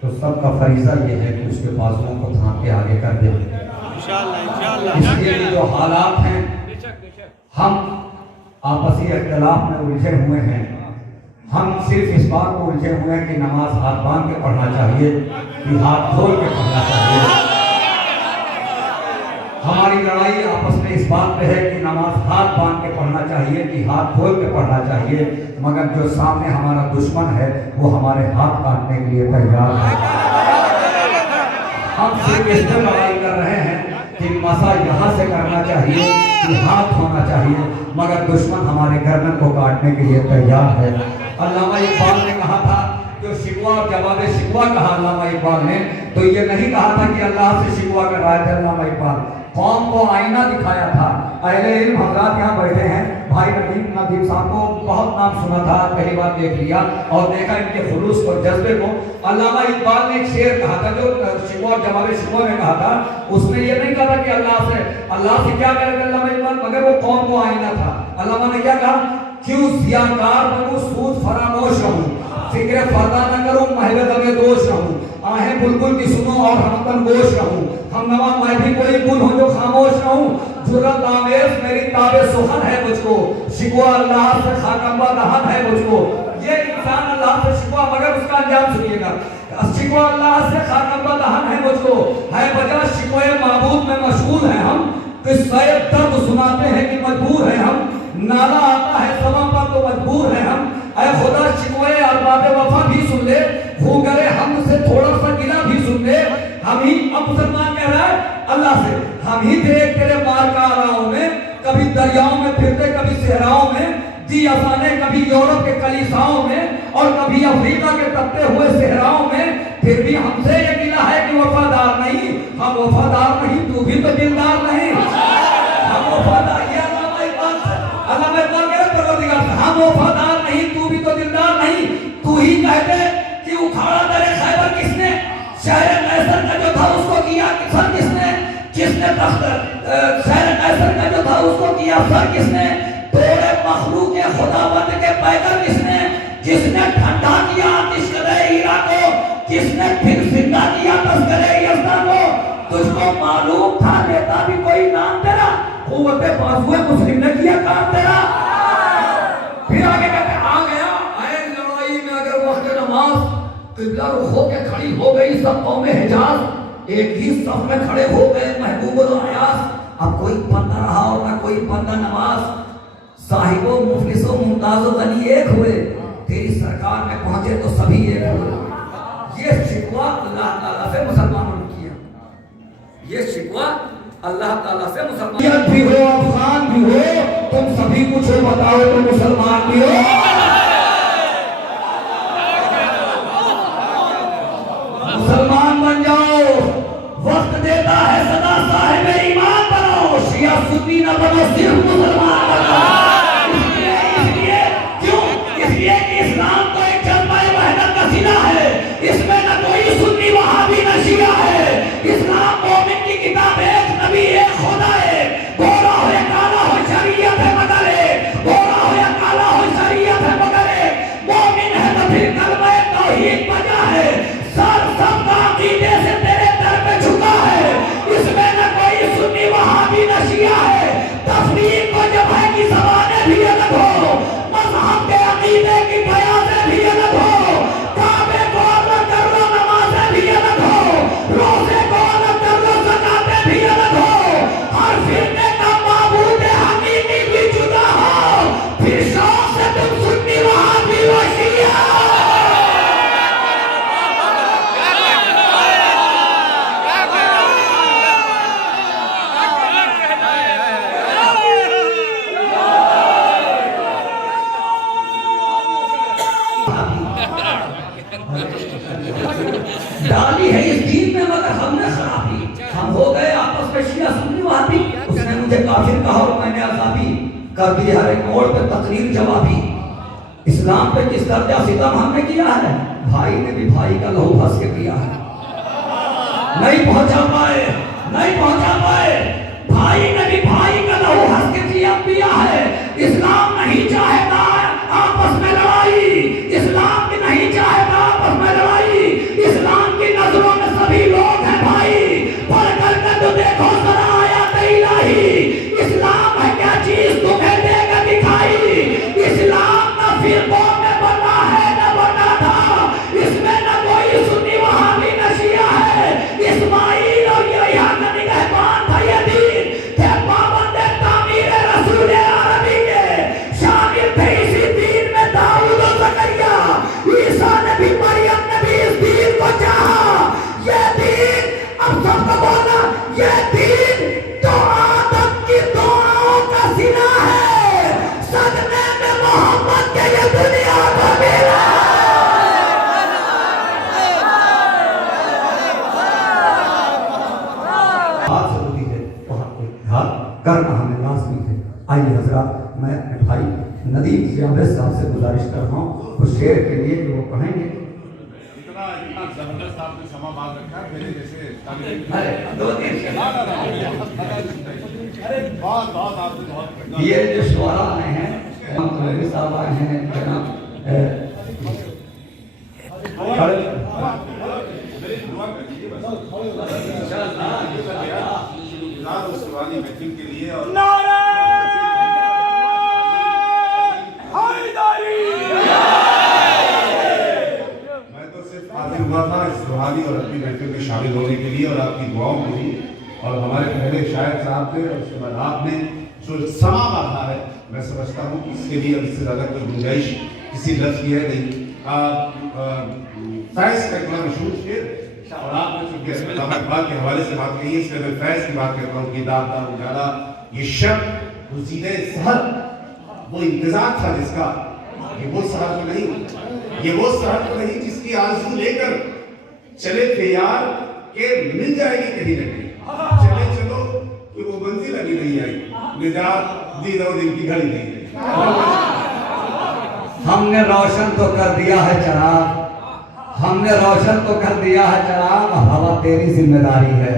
तो सबका फरीजा ये है कि उसके बाजुओं को थाम के आगे कर दे। इसलिए जो हालात हैं, हम आपसी इख्तिलाफ में उलझे हुए हैं। हम सिर्फ इस बात को उलझे हुए हैं कि नमाज हाथ बांध के पढ़ना चाहिए कि हाथ खोल के पढ़ना चाहिए। हमारी लड़ाई आपस में इस बात पे है कि नमाज हाथ बांध के पढ़ना चाहिए कि हाथ खोल के पढ़ना चाहिए, मगर जो सामने हमारा दुश्मन है वो हमारे हाथ काटने के लिए तैयार है। हम सिर्फ इस पर लड़ाई कर रहे हैं कि मसा यहाँ से करना चाहिए कि हाथ होना चाहिए, मगर दुश्मन हमारे गर्दन को काटने के लिए तैयार है। अल्लामा इकबाल ने कहा था, जो शिकवा और जवाब शिकवा कहा अल्लामा इकबाल ने, तो ये नहीं कहा था कि अल्लाह से शिकवा कर रहा है। अल्लामा इकबाल कौम को आईना दिखाया था। अहले इल्म हज़रात यहाँ बैठे हैं, भाई नदीम साहब को बहुत नाम सुना था, पहली बार देख लिया और देखा इनके खुलूस और जज्बे को। अल्लामा इकबाल ने एक शेर कहा था, जो शिकवा और जवाब शिकवा में कहा था, उसमें ये नहीं कहा था कि अल्लाह से क्या करेगा अल्लामा इकबाल, मगर वो कौम को आईना था। अल्लामा ने क्या कहा, क्यों ज़ियाकार बनूं सूद फरामोश रहूं, फिक्र फरदा न करूं महवे गमे दोष रहूं, आहें बुलबुल की सुनो और हमतन गोश रहूं, हम नवा मैं भी कोई गुल हो जो खामोश रहूं, जुर्रत आमेज मेरी ताबे सुखन है मुझको, शिकवा अल्लाह से खाकंबा दहन है मुझको। ये इंसान अल्लाह से शिकवा, मगर उसका अंजाम सुनिएगा, शिकवा अल्लाह से खाकंबा दहन है मुझको, है वजह शिकवे माबूद में मशगूल है हम, किस्से दर्द सुनाते हैं कि मजबूर है हम, नाला आता है समा पर तो मजबूर है हम, ऐ खुदा शिकवे अरबाब वफा भी सुन ले, वो करे हमसे थोड़ा सा गिला भी सुन ले। हम ही, अब मुसलमान कह रहा है अल्लाह से, हम ही देख तेरे मार का आराओं में, कभी दरियाओं में फिरते कभी सहराओं में, दी अफाने कभी यूरोप के कलीसाओं में और कभी अफ्रीका के तपते हुए सहराओं में, फिर भी हमसे ये गिला है कि वफादार नहीं। हम वफादार नहीं, तू भी तो दिलदार नहीं। हम वफादार, ये अल्लामा इकबाल कह रहे परवरदिगार से, हम वफादार नहीं, तू भी तो दिलदार नहीं। तू ही कहते कि उखाड़ा दरे खैबर किसने, शहर कैसर का जो था उसको किया सर किसने, किसने तख्त शहर कैसर का जो था उसको किया सर किसने, तोड़े मखलूक के खुदावंद के पैगर किसने, जिसने ठंडा किया तिश्करे हीरा को, किसने फिर जिंदा किया तस्करे यज़दा को। तुझको मालूम था लेता भी कोई नाम तेरा, कुव्वते बाजुए मुस्लिम ने किया काम तेरा। फिर आगे कहते आ गया आए लड़ाई में अगर वक्त नमाज, किबला रुख होके खड़ी हो गई सब कौमे हिजाज, एक ही सफ में खड़े हो गए महबूब और अयास। अब कोई बंदा रहा और ना कोई बंदा नमाज, साहिबो मुफलिसो मुमताजो गनी एक हुए, तेरी सरकार में पहुंचे तो सभी एक हुए। ये शिकवा अल्लाह ताला से मुसलमानों ने किया, ये शिकवा अल्लाह ताला से मुसलमान भी हो, अफगान भी हो, तुम सभी कुछ बताओ तो मुसलमान भी हो। मुसलमान बन जाओ, वक्त देता है सदा साहिब ईमान बनो, शिया सुन्नी न बनो, सिर्फ मुसलमान बनो। इसलिए क्यों, इसलिए कि इस्लाम तो एक जज्बा वहदत का सीना है, इसमें न कोई सुन्नी वहाबी न शिया है। इस्लाम मोमिन की किताब है, एक नबी एक खुदा है, गोरा हो या काला हो शरीयत है मगर है, गोरा हो या काला हो शरीयत है मगर है, मोमिन है तो फिर कलमा तौहीद बजा है, सर सबका अकीदे से तेरे दर पे झुका है। इसमें न कोई सुन्नी वहाबी न शिया है, तफरीक को जब है कि ज़बानें भी अलग हो, मज़हब के अकीदे की बयानें भी अलग हो, काबे को अलग कर लो नमाज़ें भी अलग हो, रोज़े को अलग कर लो ज़कातें भी अलग हो, हर फिरके का माबूद हकीकी भी जुदा हो, फिर शौक़ से तुम सुन्नी वहाबी व शिया। डाली है इस दीन में मगर हमने खराबी, हम हो गए आपस में शिया सुन्नी वहाबी। उसने मुझे काफिर कहा और मैंने अज़ाबी कर दी, हर एक मोड़ पे तकरीर जवाबी। इस्लाम पे किस दर्जा सितम हमने किया है, भाई ने भी भाई का लहू हंस के पिया है। नहीं पहुंचा पाए, नहीं पहुंचा पाए, भाई ने भी भाई का लहू हंस के पिया है। इस्लाम नहीं चाहता आपस में लड़ाई, इस्लाम भी नहीं चाहता आपस में लड़ाई, इस्लाम करना हमें लाजमी है। आइए हजरात, मैं अपने भाई नदीम जावेद साहब से गुजारिश कर रहा हूँ उस शेर के लिए जो वो कहेंगे। इतना जबरदस्त आपने समा बात रखा मेरे जैसे बहुत बहुत आपने बहुत ये जो शुआरा आए हैं, साहब आए हैं, जनाब महफिल के लिए और मैं तो सिर्फ हाजिर हुआ था इस रूहानी और अपनी महफिल में शामिल होने के लिए और आपकी दुआओं के लिए, और हमारे पहले शायर साहब थे और उसके बाद आपने जो समा बांधा है, मैं समझता हूँ कि इसके लिए अब इससे ज़्यादा कोई गुंजाइश किसी लफ्ज़ की है नहीं। फैज़ का एक बड़ा मशहूर शेर, और आपने चूंकि इस्लामाबाद के हवाले से बात कही है, इसलिए मैं फैज़ की बात करता हूँ कि दादा उजाला ये शब गुज़ीदे सहर, वो इंतजार था जिसका, ये वो सहर तो नहीं, ये वो सहर तो नहीं जिसकी आरज़ू लेकर चले थे यार के मिल जाएगी कहीं न कहीं, चले चलो कि वो मंजिल अभी नहीं आई, निजात दी दो दिन की घड़ी नहीं आई। हमने रोशन तो कर दिया है चराग, हमने रोशन तो कर दिया है चराग, हवा तेरी जिम्मेदारी है।